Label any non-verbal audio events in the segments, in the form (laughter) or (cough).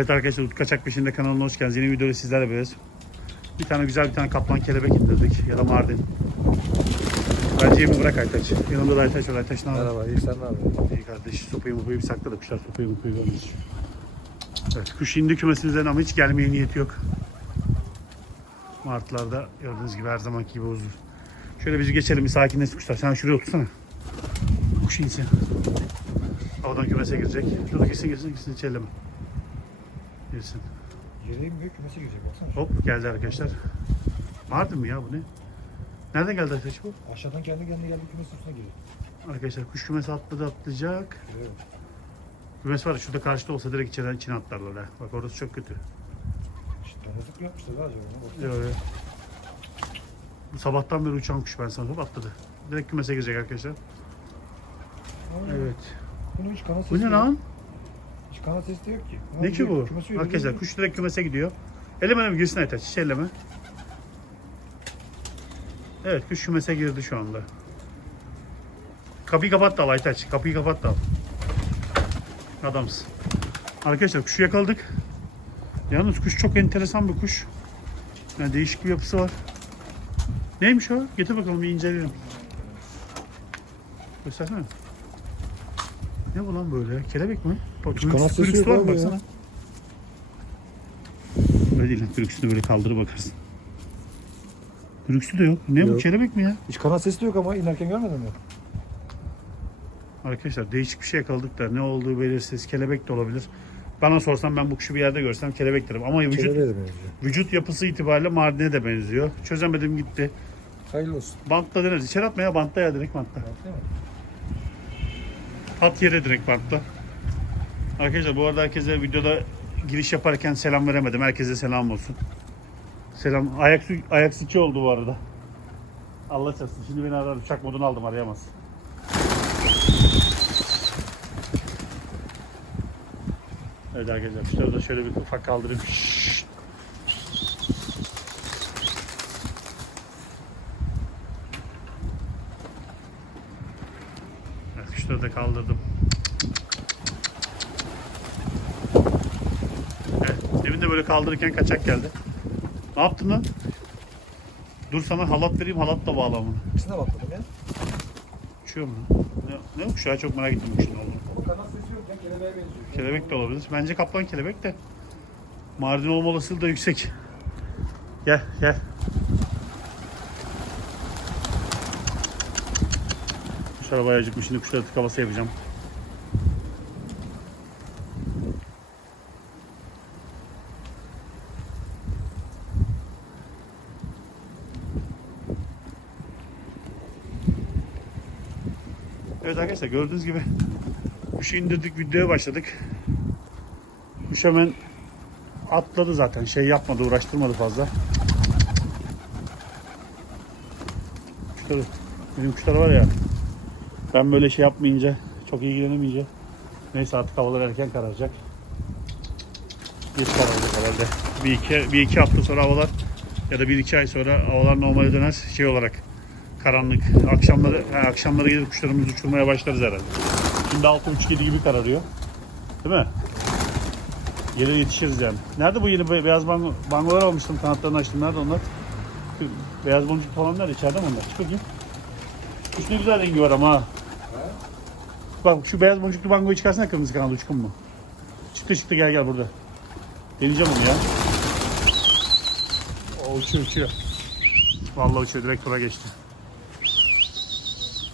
Evet arkadaşlar Utku Kaçak Peşinde kanalına hoş geldiniz. Yeni videoda sizlerle beraberiz. Bir tane güzel bir tane kaplan kelebek indirdik ya da mardin. Bence yemi bırak Aytaç. Yanımda da Aytaç var. Aytaç ne haber? Merhaba, iyi sen ne yapıyorsun? İyi kardeş. Sopayı mopayı bir sakladı. Kuşlar sopayı mopayı görmüş. Evet kuş indi kümesimizden ama hiç gelmeye niyeti yok. Martlarda gördüğünüz gibi her zamanki gibi huzur. Şöyle biz geçelim bir sakinleşsin kuşlar. Sen şuraya otursana. Kuş insin. Havadan kümese girecek. Dur girsin girsin girsin hiç elleme. Girsin. Yeleğim büyük kümese girecek baksana. Hop geldi arkadaşlar. Mardin mi ya bu ne? Nereden geldi arkadaş bu? Aşağıdan kendi kendine geldi kümesin üstüne giriyor. Arkadaşlar kuş kümesi atladı atlayacak. Evet. Kümes var ya şurada karşıda olsa direkt içeri, içine atlarlar ha. Bak orası çok kötü. İşte damızlık mı yapmışlar acaba? Bak. Yo, yo. Bu sabahtan beri uçan kuş ben sana hop atladı. Direkt kümese girecek arkadaşlar. Aa, Evet. Bunun hiç kanat sesi Bu ne yok. lan? Hiç kanat sesi de yok ki. Ne ki bu? Arkadaşlar kuş direkt kümese gidiyor. Eleme eleme girsin Aytaç. Hiç elleme. Evet kuş kümese girdi şu anda. Kapıyı kapat da al Aytaç. Kapıyı kapat da al. Adamsın. Arkadaşlar kuşu yakaladık. Yalnız kuş çok enteresan bir kuş. Yani değişik bir yapısı var. Neymiş o? Getir bakalım bir inceleyelim. Göstersene. Ne bu lan böyle? Kelebek mi? Bak, Hiç kanat sesi yok var abi ya. baksana. Böyle değil lan. Kuyruksu böyle kaldırı bakarsın. Kuyruksu da yok. Ne bu? Yok. Kelebek mi ya? Hiç kanat sesi de yok ama inerken görmedin mi? Arkadaşlar değişik bir şey yakaladık da ne olduğu belirsiz. Kelebek de olabilir. Bana sorsan ben bu kuşu bir yerde görsem kelebek derim. Ama vücut, Kelebeğe de benziyor. vücut yapısı itibariyle Mardin'e de benziyor. Çözemedim gitti. Hayırlı olsun. Bantla deneriz. İçeri atma ya bantta ya direkt bantta. Bak değil mi? At yere direkt bantta. Arkadaşlar bu arada herkese videoda giriş yaparken selam veremedim. Herkese selam olsun. Selam. Ayak, ayak 2 oldu bu arada. Allah çarpsın. Şimdi beni arar. Uçak modunu aldım arayamaz. Evet arkadaşlar kuşları da şöyle bir ufak kaldırayım. Şşş. Evet, kuşları da kaldırdım. Evet, demin de böyle kaldırırken kaçak geldi. Ne yaptın lan? Dur sana halat vereyim, halatla bağla bunu. İkisine bakmadım ya. Uçuyor mu? Ne, ne kuşağı çok merak ettim kuşun olduğunu. Kanat sesi yok ya kelebeğe benziyor. Kelebek de olabilir. Bence kaplan kelebek de. Mardin olma olasılığı da yüksek. Gel gel. Kuşlara bayağı acıkmış. Şimdi kuşlara tık havası yapacağım. Arkadaşlar gördüğünüz gibi kuşu indirdik videoya başladık. Kuş hemen atladı zaten şey yapmadı uğraştırmadı fazla. Kuşları, benim kuşlar var ya ben böyle şey yapmayınca çok ilgilenemeyince neyse artık havalar erken kararacak. Bir kararacak herhalde. Bir iki, bir iki hafta sonra havalar ya da bir iki ay sonra havalar normale döner şey olarak karanlık. Akşamları ha, akşamları gelir kuşlarımızı uçurmaya başlarız herhalde. Şimdi 6.30-7 gibi kararıyor. Değil mi? Gelir yetişiriz yani. Nerede bu yeni be- beyaz bango, bangolar almıştım kanatlarını açtım. Nerede onlar? Beyaz boncuk falan nerede? İçeride mi onlar? Çık bakayım. Kuş ne güzel rengi var ama ha. Bak şu beyaz boncuklu bangoyu çıkarsana kırmızı kanadı uçkun mu? Çıktı çıktı gel gel burada. Deneyeceğim onu ya. O uçuyor uçuyor. Vallahi uçuyor direkt tura geçti.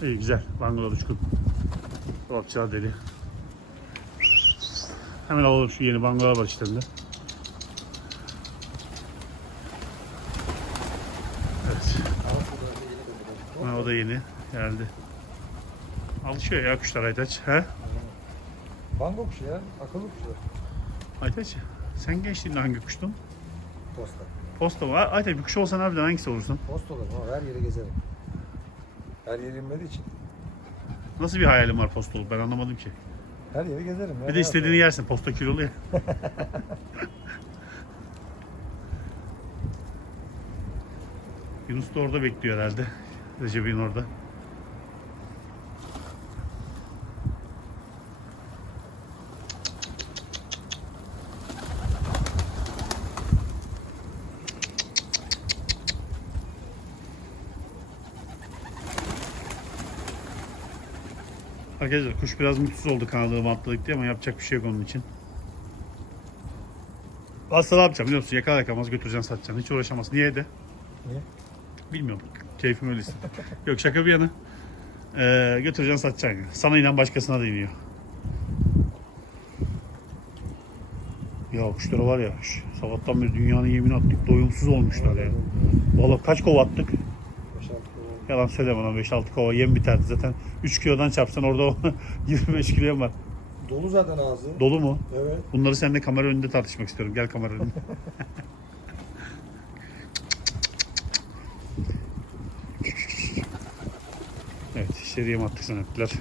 İyi güzel. Bangolar uçkun. Dolapçılar deli. Hemen alalım şu yeni bangolar var içlerinde. Evet. Ha, o da yeni geldi. Alışıyor ya kuşlar Aytaç. He? Bango kuşu ya. Akıllı kuşu. Aytaç sen gençliğinde hangi kuştun? Posta. Posta mı? Ay tabii bir kuş olsan harbiden hangisi olursun? Posta olur ama her yere gezerim. Her yere inmediği için. Nasıl bir hayalin var posta olup ben anlamadım ki. Her yere gezerim. Bir de istediğini yersin posta kilolu ya. (laughs) Yunus da orada bekliyor herhalde. Recep'in orada. Arkadaşlar kuş biraz mutsuz oldu kanalı bantladık diye ama yapacak bir şey yok onun için. Aslında ne yapacağım biliyor musun? Yakala yakamaz götüreceksin satacaksın. Hiç uğraşamaz. Niye de? Niye? Bilmiyorum. Keyfim öyle istedi. (laughs) yok şaka bir yana. Ee, götüreceksin satacaksın. Sana inen başkasına da iniyor. Ya kuşlara var ya. Sabahtan beri dünyanın yemini attık. Doyumsuz olmuşlar ya. Valla kaç kova attık? Yalan söyleme lan 5-6 kova yem biterdi zaten. 3 kilodan çarpsan orada 25 (laughs) kilo var. Dolu zaten ağzı. Dolu mu? Evet. Bunları seninle kamera önünde tartışmak istiyorum. Gel kamera önüne. (laughs) evet, içeriye mi attık sanatçılar?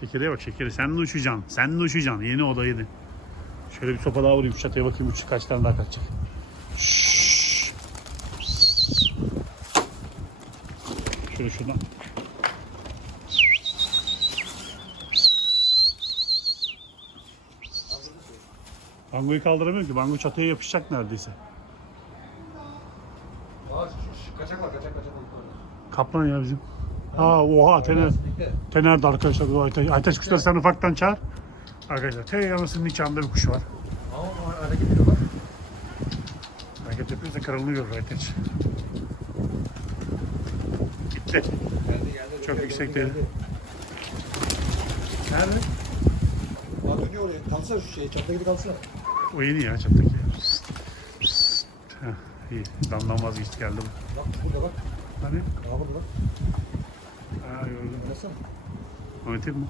Şekere bak şekeri. Sen de uçacaksın. Sen de uçacaksın. Yeni odaydı. Şöyle bir sopa daha vurayım şu çatıya bakayım uç kaç tane daha kaçacak. Şşş. Şöyle şuradan. Bangoyu kaldıramıyorum ki. Bango çatıya yapışacak neredeyse. Kaçak var kaçak kaçak. Kaplan ya bizim. Ha oha tener. Tener de arkadaşlar. Bu Aytaç, Aytaç kuşları sen ufaktan çağır. Arkadaşlar T anasının nikahında bir kuş var. Ama hareket ediyor bak. Hareket yapıyorsa görür Aytaç. Gitti. Geldi geldi. Çok yüksek değil. Nerede? Aa dönüyor oraya. Kalsana şu şey. Çatla gibi kalsana. O yeni ya çattaki. Heh, iyi. Damdan vazgeçti geldi bu. Bak burada bak. Hani? Aa burada bak. Ha gördüm. Oynasana. Oynatayım mı?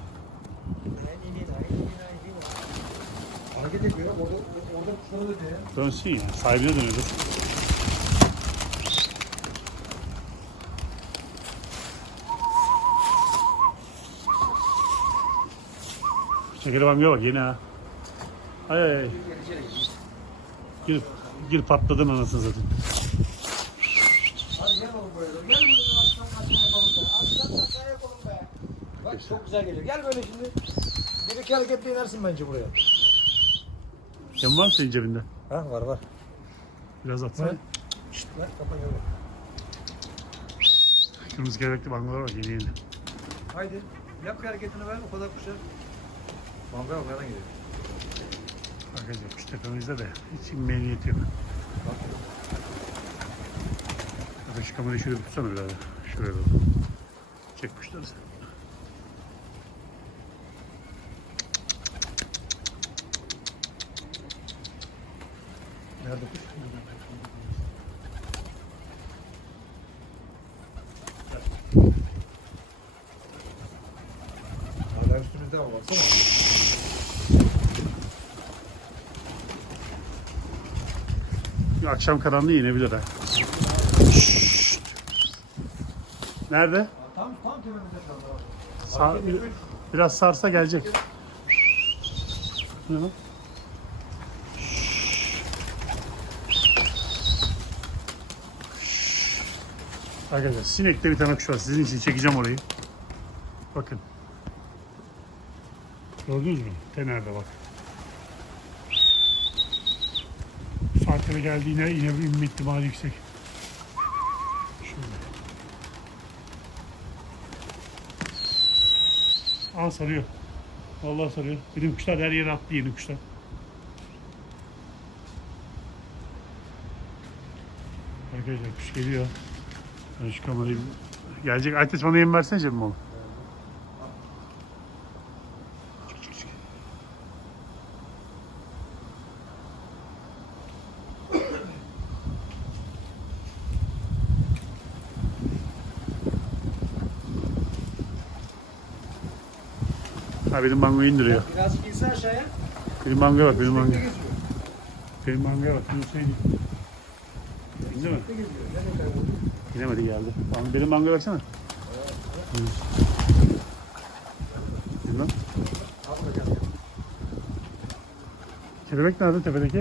Hareket yapıyor. Orada, orada kuşlara da ya. Dönsün ya. Sahibine dönüyordur. Şekeri bangoya bak yeni ha. Ay ay ay. Gir, gir patladın anasını zaten. Hadi gel oğlum buraya doğru. Gel buraya doğru. Akşam kaçma yapalım be. Akşam kaçma yapalım be. Bak çok güzel geliyor. Gel böyle şimdi. Bir iki hareketle inersin bence buraya. Yem var mı senin cebinde? Ha var var. Biraz atsana. Şşt lan kapan yolu. Kırmızı kelebekli bangolar var yeni yeni. Haydi. Yap bir hareketini ver. O kadar kuşa. Manga yok. Nereden gidiyor? Arkadaşlar kuş tepemizde de hiç inmeye niyeti yok. Bak. Şu kamerayı şöyle tutsana birader. Şuraya doğru. Çek kuşları sen. Nerede kuş? Hala üstümüzde ama baksana. Akşam karanlığı inebilir ha. Nerede? Tam tam tepemizde şu anda. Ediyor. biraz sarsa gelecek. Ne lan? Arkadaşlar sinekte bir tane kuş var. Sizin için çekeceğim orayı. Bakın. Gördünüz mü? Tenerde bak. Saatleri geldiğine yine inme ihtimali yüksek. Şöyle. Aa sarıyor. Vallahi sarıyor. Benim kuşlar her yere attı yeni kuşlar. Arkadaşlar kuş geliyor. Şu kamerayı... Gelecek Aytaç bana yem versene cebime oğlum. Ha benim mangoyu indiriyor. Biraz inse aşağıya. Benim mangoya bak benim mangoya. Benim mangoya bak. Benim mangoya bak. İndi mi? İnemedi geldi. Benim mangoya baksana. Bilmem. Kelebek nerede tepedeki?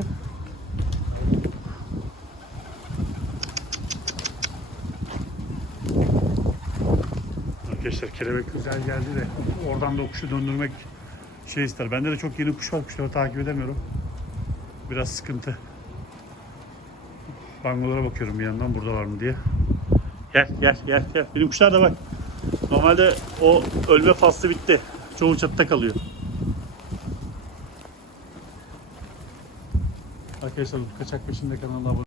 Arkadaşlar kelebek güzel geldi de oradan da kuşu döndürmek şey ister. Bende de çok yeni kuş var. Kuşları takip edemiyorum. Biraz sıkıntı. Bangolara bakıyorum bir yandan burada var mı diye. Gel gel gel gel. Benim kuşlar da bak. Normalde o ölme faslı bitti. Çoğu çatıda kalıyor. Arkadaşlar Kaçak Peşinde kanalına abone